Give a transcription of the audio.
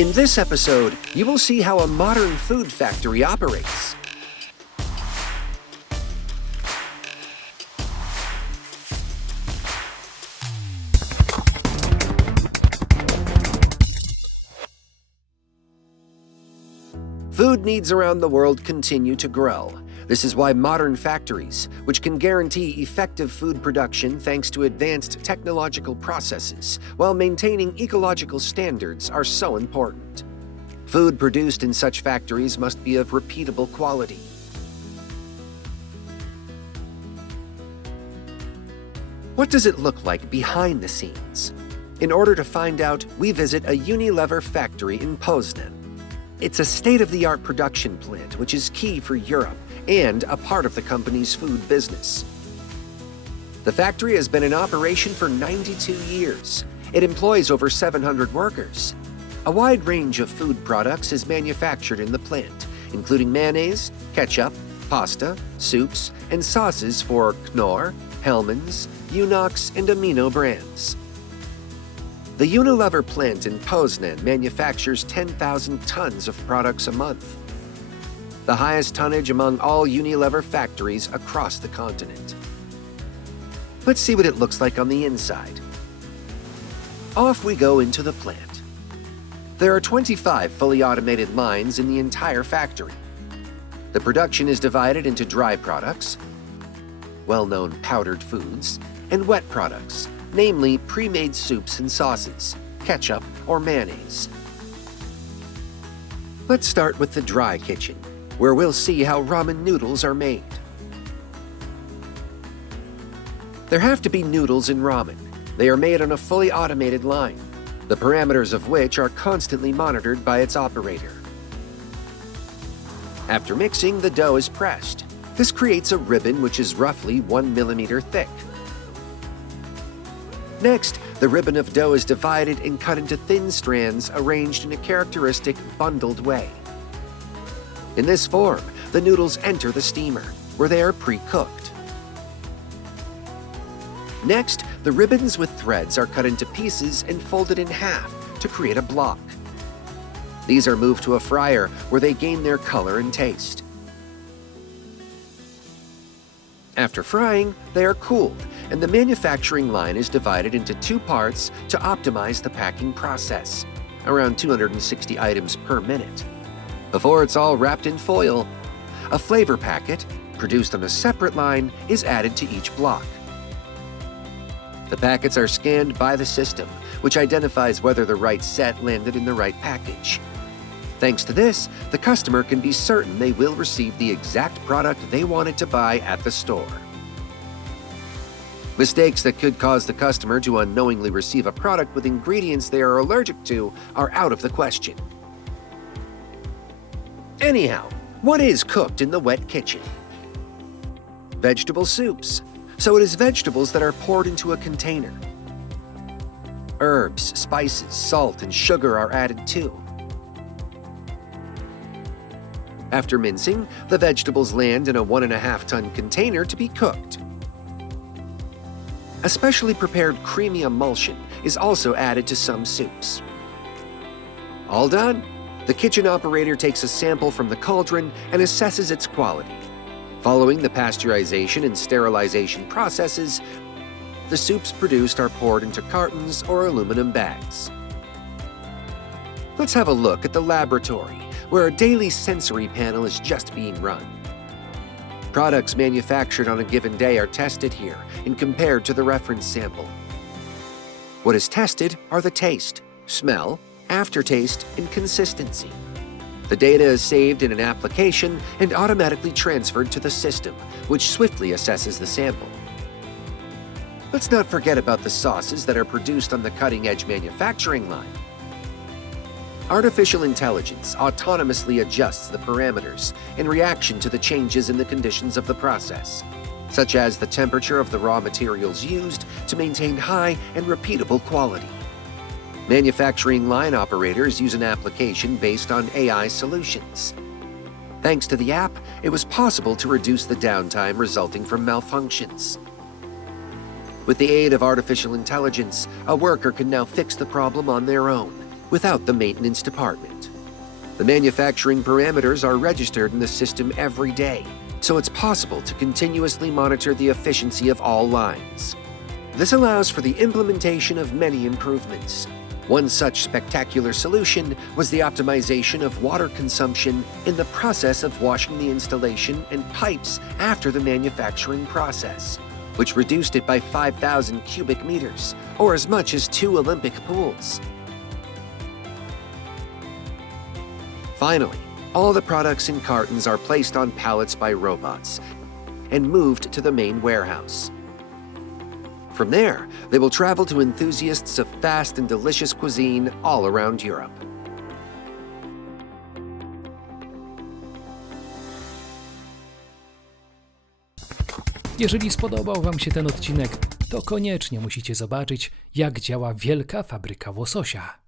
In this episode, you will see how a modern food factory operates. Food needs around the world continue to grow. This is why modern factories, which can guarantee effective food production thanks to advanced technological processes while maintaining ecological standards, are so important. Food produced in such factories must be of repeatable quality. What does it look like behind the scenes? In order to find out, we visit a Unilever factory in Poznań. It's a state-of-the-art production plant which is key for Europe and a part of the company's food business. The factory has been in operation for 92 years. It employs over 700 workers. A wide range of food products is manufactured in the plant, including mayonnaise, ketchup, pasta, soups, and sauces for Knorr, Hellmann's, Unox, and Amino brands. The Unilever plant in Poznań manufactures 10,000 tons of products a month, the highest tonnage among all Unilever factories across the continent. Let's see what it looks like on the inside. Off we go into the plant. There are 25 fully automated lines in the entire factory. The production is divided into dry products, well-known powdered foods, and wet products, namely pre-made soups and sauces, ketchup or mayonnaise. Let's start with the dry kitchen, where we'll see how ramen noodles are made. There have to be noodles in ramen. They are made on a fully automated line, the parameters of which are constantly monitored by its operator. After mixing, the dough is pressed. This creates a ribbon which is roughly 1 millimeter thick. Next, the ribbon of dough is divided and cut into thin strands arranged in a characteristic bundled way. In this form, the noodles enter the steamer, where they are pre-cooked. Next, the ribbons with threads are cut into pieces and folded in half to create a block. These are moved to a fryer where they gain their color and taste. After frying, they are cooled, and the manufacturing line is divided into two parts to optimize the packing process, around 260 items per minute. Before it's all wrapped in foil, a flavor packet, produced on a separate line, is added to each block. The packets are scanned by the system, which identifies whether the right set landed in the right package. Thanks to this, the customer can be certain they will receive the exact product they wanted to buy at the store. Mistakes that could cause the customer to unknowingly receive a product with ingredients they are allergic to are out of the question. Anyhow, what is cooked in the wet kitchen? Vegetable soups. So it is vegetables that are poured into a container. Herbs, spices, salt, and sugar are added too. After mincing, the vegetables land in a 1.5-ton container to be cooked. A specially prepared creamy emulsion is also added to some soups. All done? The kitchen operator takes a sample from the cauldron and assesses its quality. Following the pasteurization and sterilization processes, the soups produced are poured into cartons or aluminum bags. Let's have a look at the laboratory, where a daily sensory panel is just being run. Products manufactured on a given day are tested here and compared to the reference sample. What is tested are the taste, smell, aftertaste, and consistency. The data is saved in an application and automatically transferred to the system, which swiftly assesses the sample. Let's not forget about the sauces that are produced on the cutting-edge manufacturing line. Artificial intelligence autonomously adjusts the parameters in reaction to the changes in the conditions of the process, such as the temperature of the raw materials used to maintain high and repeatable quality. Manufacturing line operators use an application based on AI solutions. Thanks to the app, it was possible to reduce the downtime resulting from malfunctions. With the aid of artificial intelligence, a worker can now fix the problem on their own, without the maintenance department. The manufacturing parameters are registered in the system every day, so it's possible to continuously monitor the efficiency of all lines. This allows for the implementation of many improvements. One such spectacular solution was the optimization of water consumption in the process of washing the installation and pipes after the manufacturing process, which reduced it by 5,000 cubic meters, or as much as 2 Olympic pools. Finally, all the products in cartons are placed on pallets by robots and moved to the main warehouse. From there, they will travel to enthusiasts of fast and delicious cuisine all around Europe. Jeżeli spodobał Wam się ten odcinek, to koniecznie musicie zobaczyć, jak działa wielka fabryka łososia.